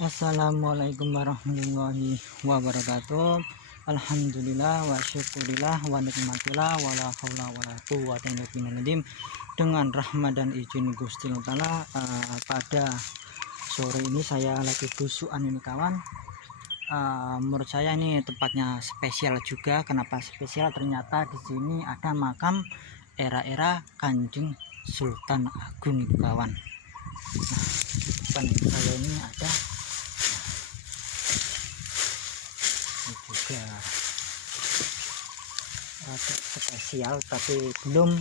Assalamualaikum warahmatullahi wabarakatuh. Alhamdulillah wa syukurillah wa nikmatillah wa la haula wa la quwwata illa billah. Dengan rahmat dan izin Gusti Allah, pada sore ini saya lagi busukan ini kawan. Menurut saya ini tempatnya spesial juga. Kenapa spesial? Ternyata di sini ada makam era-era Kanjeng Sultan Agung itu kawan. Nah, depan saya ini ada juga rada spesial tapi belum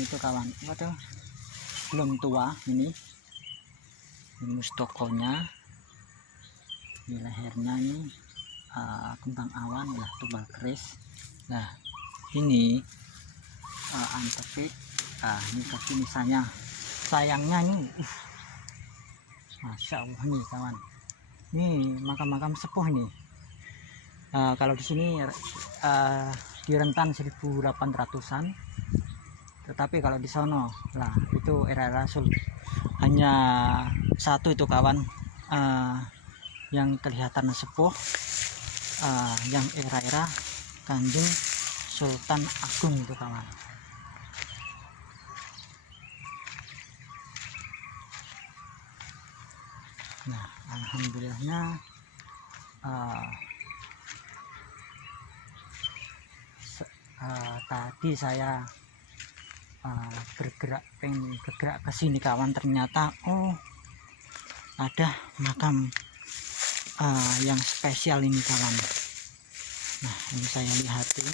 itu kawan, waduh, belum tua. Ini mustokonya, di lehernya ini kembang awan lah, tubal keris. Nah ini antepik. Ini kaki misalnya, sayangnya ini Masya Allah nih kawan, ini makam-makam sepuh ini. Kalau di sini di rentan 1800-an, tetapi kalau di sono lah itu era Rasul, hanya satu itu kawan yang kelihatan sepuh, yang era-era Kanjeng Sultan Agung itu kawan. Nah alhamdulillahnya tadi saya bergerak ke sini kawan, ternyata ada makam yang spesial ini kawan. Nah ini saya lihatin,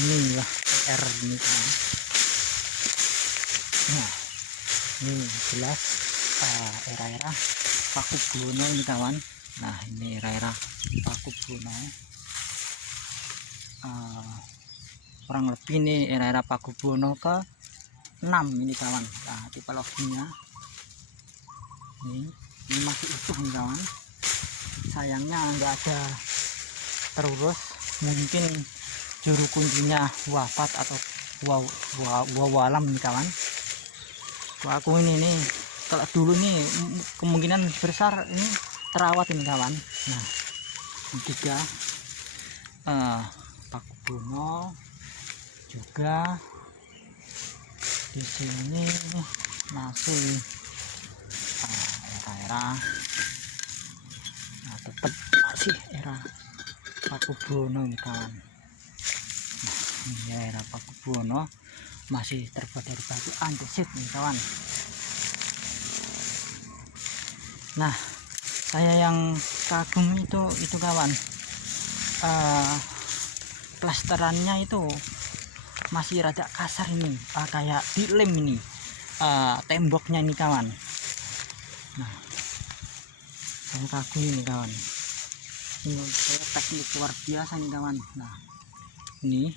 inilah PR ini kawan. Nah ini jelas era-era Pakubuwono ini kawan. Nah ini era-era Pakubuwono, kurang lebih ini era-era Pakubuwono ke-6 ini kawan. Nah tipologinya ini masih utuh nih kawan. Sayangnya nggak ada terurus, mungkin juru kuncinya wafat atau wawalam nih kawan. Aku ini nih, kalau dulu nih kemungkinan besar ini terawat ini kawan. Nah juga Pakubuwono juga di sini masih era-era, tetap masih era Pakubuwono ini kawan. Nah ini era Pakubuwono masih terbuat dari batu andesit nih kawan. Nah saya yang kagum itu kawan, plasterannya itu masih rada kasar ini, kayak dilem ini temboknya ini kawan. Nah saya kagum ini kawan, ini saya teknik luar biasa nih kawan. Nah ini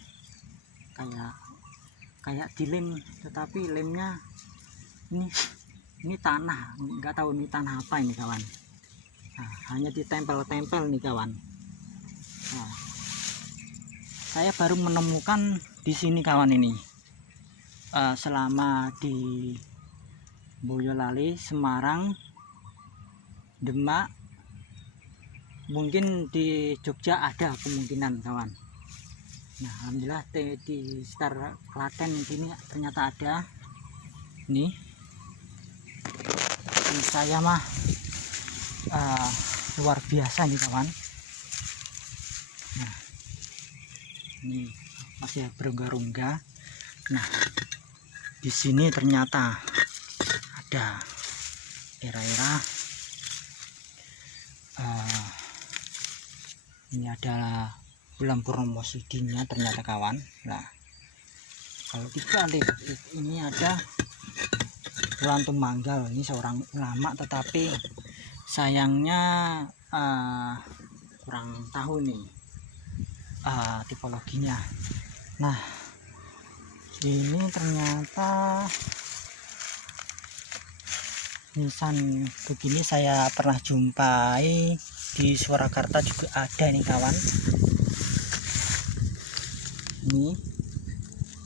kayak dilem, tetapi lemnya ini tanah, nggak tahu ini tanah apa ini kawan. Nah hanya ditempel-tempel nih kawan. Nah saya baru menemukan di sini kawan ini, selama di Boyolali, Semarang, Demak, mungkin di Jogja ada kemungkinan kawan. Nah alhamdulillah di sekitar Klaten sini ternyata ada. Ini saya mah luar biasa nih kawan. Nah ini masih berungga-rungga. Nah di sini ternyata ada era-era ini adalah bulan purnomo sudinya ternyata kawan. Nah kalau dibalik ini ada bulan Tumanggal, ini seorang ulama, tetapi sayangnya kurang tahu nih tipologinya. Nah ini ternyata nisan begini saya pernah jumpai di Surakarta juga ada nih kawan. Ini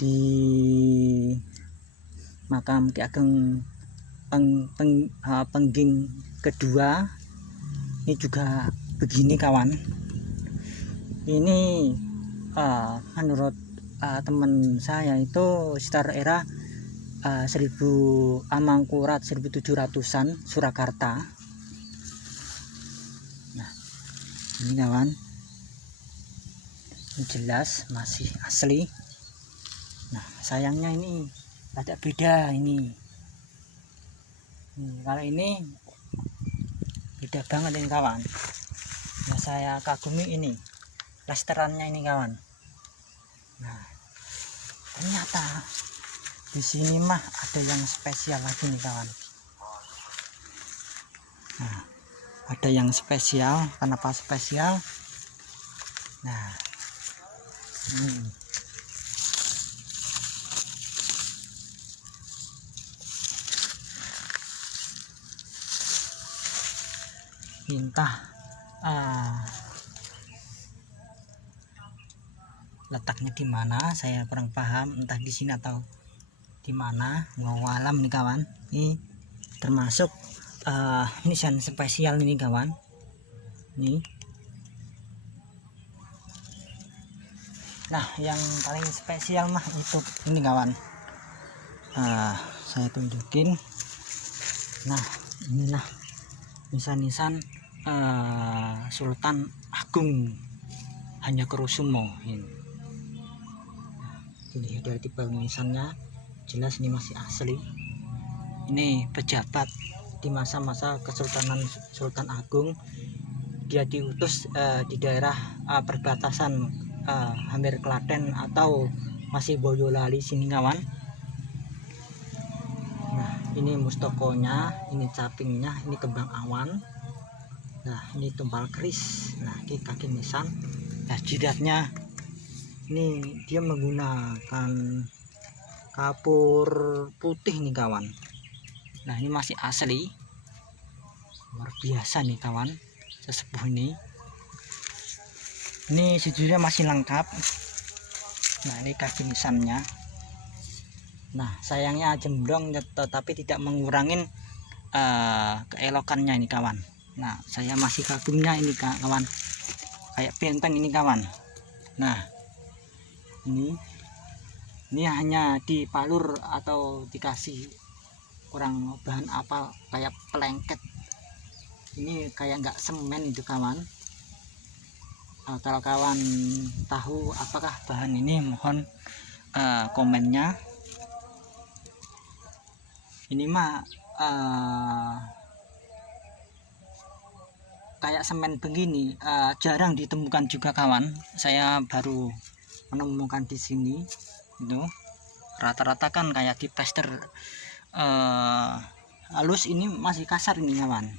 di makam Ki Ageng Pengging kedua. Ini juga begini kawan, ini menurut teman saya itu sekitar era 1000 Amangkurat 1700-an Surakarta. Nah ini kawan, ini jelas masih asli. Nah sayangnya ini agak beda ini. Kalau ini beda banget ini kawan. Nah saya kagumi ini plesterannya ini kawan. Nah ternyata di sini mah ada yang spesial lagi nih kawan. Nah ada yang spesial. Kenapa spesial? Nah ini entah letaknya di mana, saya kurang paham, entah di sini atau di mana. Ngawalam nih kawan, ini termasuk ini yang spesial ini kawan. Nih, nah yang paling spesial mah itu ini kawan. Saya tunjukin. Nah inilah nisan-nisan Sultan Agung Hanyakrosumo ini. Ini dari tipe nisannya jelas ini masih asli. Ini pejabat di masa-masa Kesultanan Sultan Agung. Dia diutus di daerah perbatasan hampir Klaten atau masih Boyolali sini kawan. Nah ini mustokonya, ini capingnya, ini kembang awan. Nah ini tumpal keris. Nah ini kaki nisan. Nah jidatnya ini dia menggunakan kapur putih nih kawan. Nah ini masih asli, luar biasa nih kawan. Sesepuh ini sejujurnya masih lengkap. Nah ini kaki nisannya. Nah sayangnya jemblong tetapi tidak mengurangin keelokannya ini kawan. Nah saya masih kagumnya ini kawan, kayak benteng ini kawan. Nah ini hanya dipalur atau dikasih kurang bahan apa kayak pelengket. Ini kayak nggak semen itu kawan. Kalau kawan tahu apakah bahan ini, mohon komennya. Ini mah kayak semen begini jarang ditemukan juga kawan. Saya baru menemukan di sini. Itu rata-rata kan kayak di plester halus, ini masih kasar ini kawan.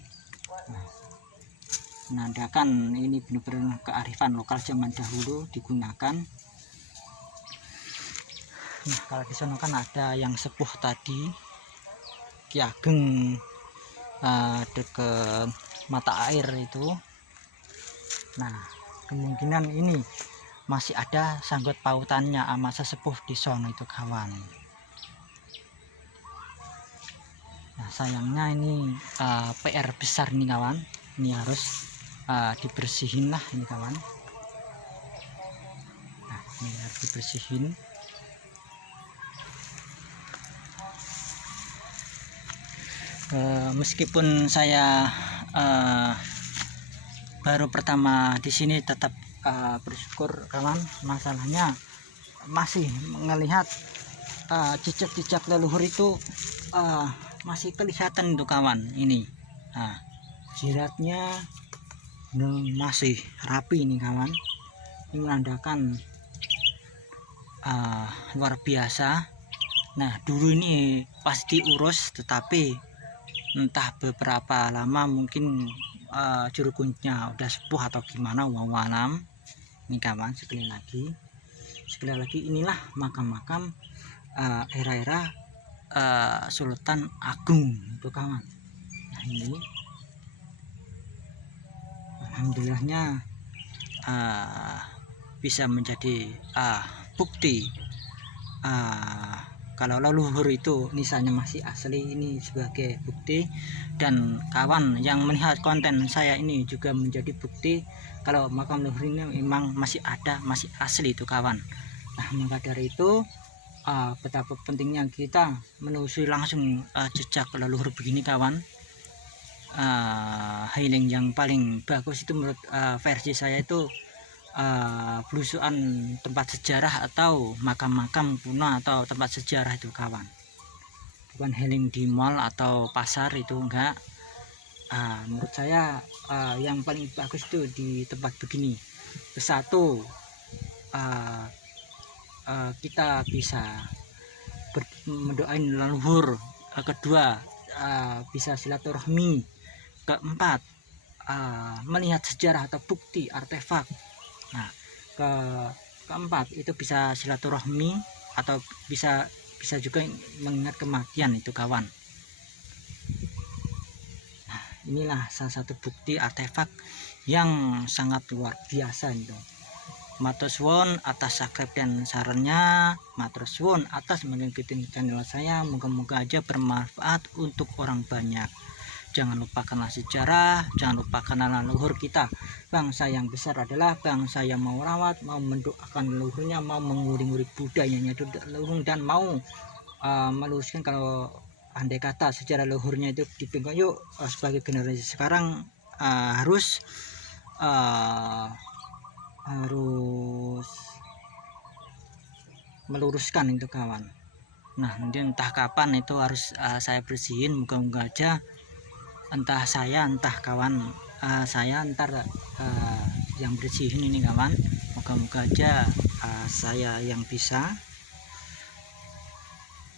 Menandakan ini benar-benar kearifan lokal zaman dahulu digunakan. Nah kalau di sana kan ada yang sepuh tadi, Ki Ageng deket mata air itu. Nah kemungkinan ini masih ada sangkut pautannya sama sesepuh di sono itu kawan. Nah sayangnya ini PR besar nih kawan. Ini harus dibersihin lah ini kawan. Nah ini harus dibersihin. Meskipun saya baru pertama di sini, tetap bersyukur kawan. Masalahnya masih melihat jejak-jejak leluhur itu masih kelihatan itu kawan. Ini jiratnya masih rapi ini kawan. Ini menandakan luar biasa. Nah dulu ini pasti diurus, tetapi entah beberapa lama mungkin juru kunci-nya udah sepuh atau gimana, wawalam. Ini kawan, sekali lagi inilah makam-makam era-era Sultan Agung itu kawan. Nah ini alhamdulillahnya bisa menjadi bukti kalau leluhur itu nisannya masih asli, ini sebagai bukti. Dan kawan yang melihat konten saya ini juga menjadi bukti kalau makam leluhur ini memang masih ada, masih asli itu kawan. Nah, maka dari itu betapa pentingnya kita menelusuri langsung jejak leluhur begini kawan. Healing yang paling bagus itu menurut versi saya itu belusuan tempat sejarah atau makam-makam kuno atau tempat sejarah itu kawan, bukan healing di mall atau pasar, itu enggak. Menurut saya yang paling bagus itu di tempat begini. Satu, kita bisa mendoain leluhur. Kedua, bisa silaturahmi. Keempat, melihat sejarah atau bukti artefak. Nah, keempat itu bisa silaturahmi atau bisa juga mengingat kematian itu kawan. Nah, inilah salah satu bukti artefak yang sangat luar biasa itu. Matur suwun atas subscribe dan sarannya, matur suwun atas mengikuti channel saya. Moga-moga aja bermanfaat untuk orang banyak. Jangan lupakanlah sejarah, jangan lupakan leluhur kita. Bangsa yang besar adalah bangsa yang mau rawat, mau mendoakan leluhurnya, mau menguri-nguri budayanya leluhur, dan mau meluruskan kalau andai kata sejarah leluhurnya itu dipegang. Yuk sebagai generasi sekarang harus meluruskan itu kawan. Nah, nanti entah kapan itu harus saya bersihin. Moga-moga aja entah saya entah kawan saya ntar yang bersihin ini kawan. Moga-moga aja saya yang bisa.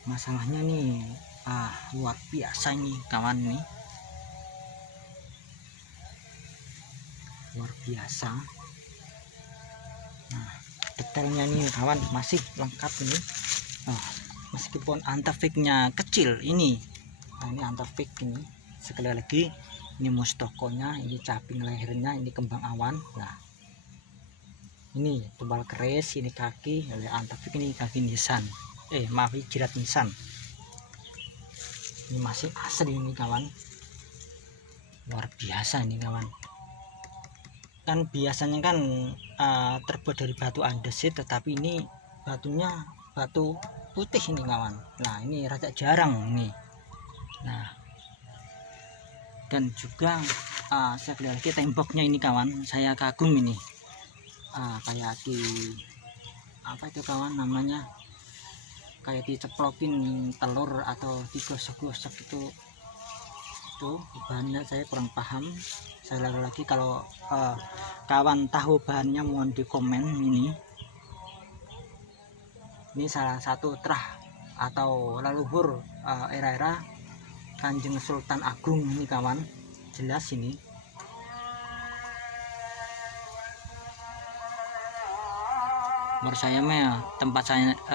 Masalahnya nih luar biasa ini kawan, nih luar biasa. Nah, detailnya nih kawan masih lengkap ini. Meskipun antafiknya kecil ini, ini antafik ini. Sekali lagi, ini mustokonya, ini caping lehernya, ini kembang awan. Nah, ini tebal keris, ini kaki oleh antafik, ini kaki nisan. Maaf, jirat nisan. Ini masih asli ini kawan, luar biasa ini kawan. Kan biasanya kan terbuat dari batu andesit, tetapi ini batunya batu putih ini kawan. Nah, ini rada jarang nih. Nah, dan juga saya lihat lagi temboknya ini kawan, saya kagum ini. Kayak di apa itu kawan namanya, kayak diceplokin telur atau digosok-gosok itu bahannya saya kurang paham. Saya lihat lagi, kalau kawan tahu bahannya mohon di komen. Ini salah satu terah atau leluhur era-era Kanjeng Sultan Agung ini kawan, jelas ini. Menurut saya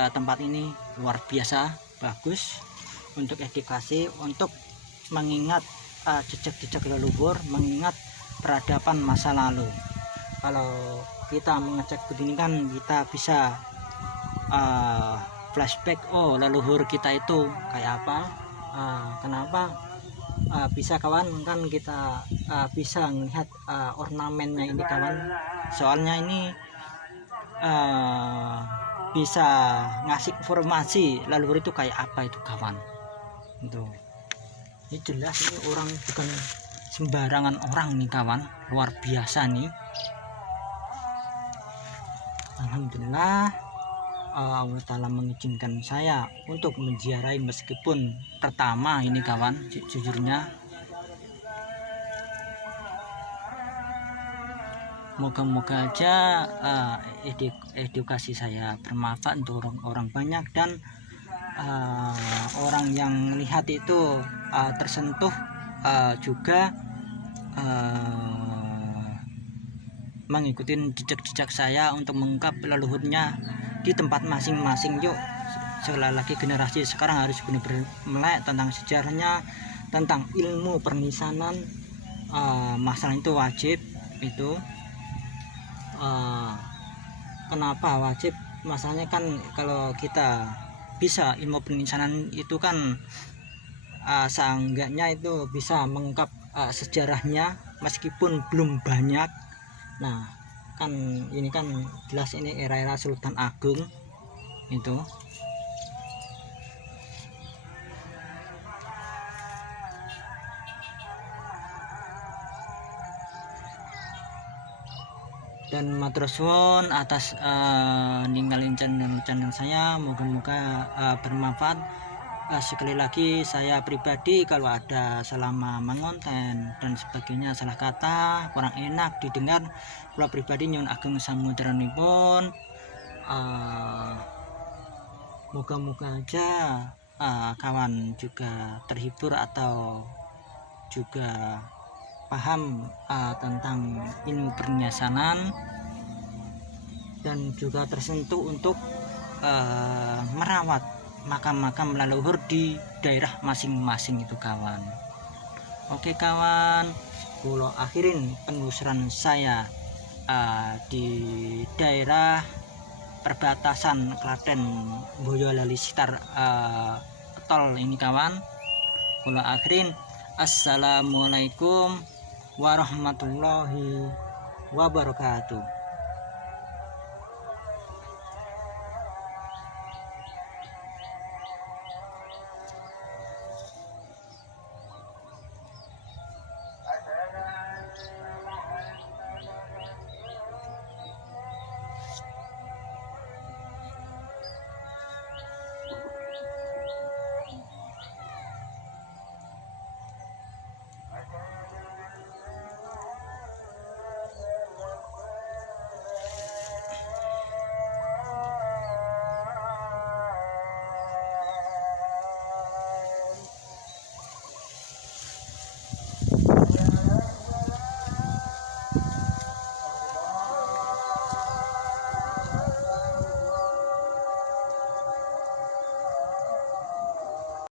tempat ini luar biasa bagus untuk edukasi, untuk mengingat jejak-jejak leluhur, mengingat peradaban masa lalu. Kalau kita mengecek begini kan kita bisa flashback, oh leluhur kita itu kayak apa. Kenapa bisa kawan, kan kita bisa melihat ornamennya ini kawan. Soalnya ini bisa ngasih informasi leluhur itu kayak apa itu kawan. Ini jelas, ini orang bukan sembarangan orang nih kawan, luar biasa nih. Alhamdulillah Allah Ta'ala mengizinkan saya untuk menziarahi, meskipun pertama ini kawan, jujurnya. Moga-moga aja edukasi saya bermanfaat untuk orang banyak, dan orang yang melihat itu tersentuh, juga mengikuti jejak-jejak saya untuk mengungkap leluhurnya di tempat masing-masing. Yuk, sekali lagi generasi sekarang harus benar-benar melek tentang sejarahnya, tentang ilmu pernisanan. Masalah itu wajib itu. Kenapa wajib? Masalahnya kan kalau kita bisa ilmu penginsanan itu kan seenggaknya itu bisa mengungkap sejarahnya meskipun belum banyak. Nah kan ini kan jelas ini era-era Sultan Agung itu. Dan matur suwun atas ninggalin channel saya, moga-moga bermanfaat. Sekali lagi saya pribadi kalau ada selama mengonten dan sebagainya salah kata kurang enak didengar, kalau pribadi nyuwun ageng samudranipun, moga-moga aja kawan juga terhibur atau juga paham tentang ilmu penyiasanan dan juga tersentuh untuk merawat makam-makam leluhur di daerah masing-masing itu kawan. Oke kawan, kula akhirin penelusuran saya di daerah perbatasan Klaten Boyolali sekitar tol ini kawan. Kula akhirin, assalamualaikum warahmatullahi wabarakatuh.